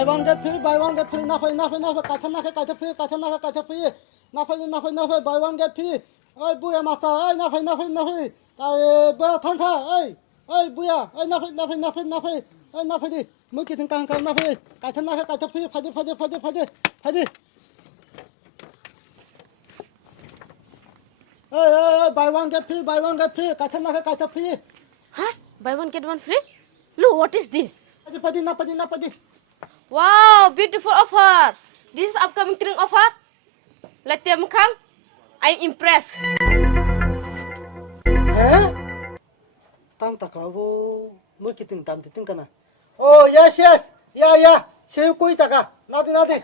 buy one get free, buy one get free. Na phơi, cải thắt free, cải thắt free. Na phơi, buy one get free. Ơi bùi master, ơi na phơi. Tại bữa thằng thà, ơi bùi ơi na phơi. Ơi na phơi đi. Mới kia thằng càng na phơi. Cải thắt free, phải đi. Ơi buy one get free. Cải thắt free. Huh? Buy one get one free? Look, what is this? Phải đi. Wow, beautiful offer. This is upcoming training offer. Let them come. I'm impressed. Hả? Tam ta cả vô mới kia tình tam thì tình cái nào? Oh yes. Yeah. Siêu quý ta cả. Nào đi.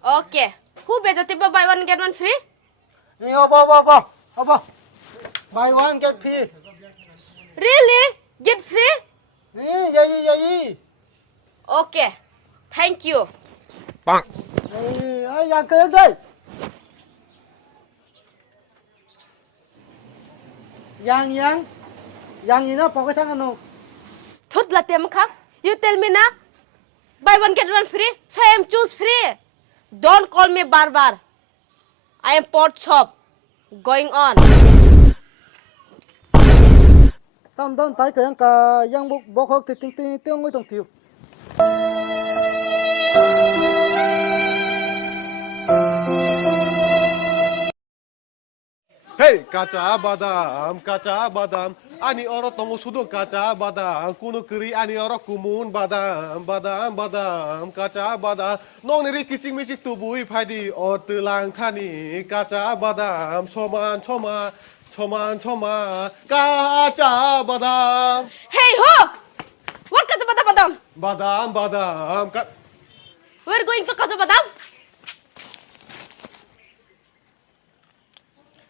Okay. Who better to buy one get one free? Haba. Buy one get free. Really? Get free? Yeah. Okay. Thank you. Ai yang cái đây. Yang gì nó bỏ cái thằng nào? Thốt let them come. You tell me now. Buy one get one free. So I am choose free. Don't call me barbar. I am pot shop. Going on. Tam don tại cái yang bốc học thì tiếng ngồi trong thiếu. Hey, kaca badam. Ani orang tongo sudo kaca badam. Kuno kiri ani orang kumun badam. Kaca badam. Nong niri kicing misik tubui padi or telang thani. Kaca badam. Soman. Kaca badam. Hey ho! What kaca badam? Badam. We're going to kaca badam.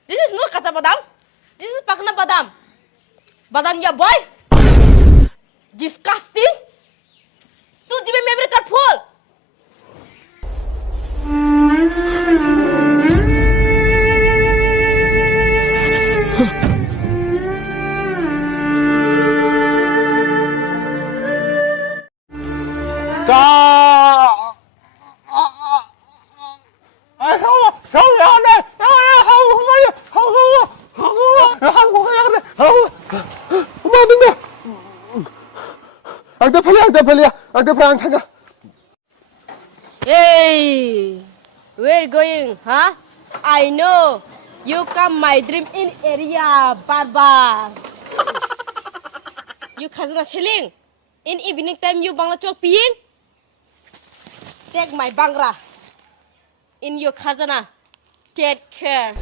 This is not kaca badam. This is pakna badam. Badam ya boy. Disgusting. Tu jibe memory card full. Ang taga. Hey, where going, huh? I know. You come my dream in area, barbar. You khazana selling. In evening time you bangla chok peeing. Take my bangra. In your khazana. Take care.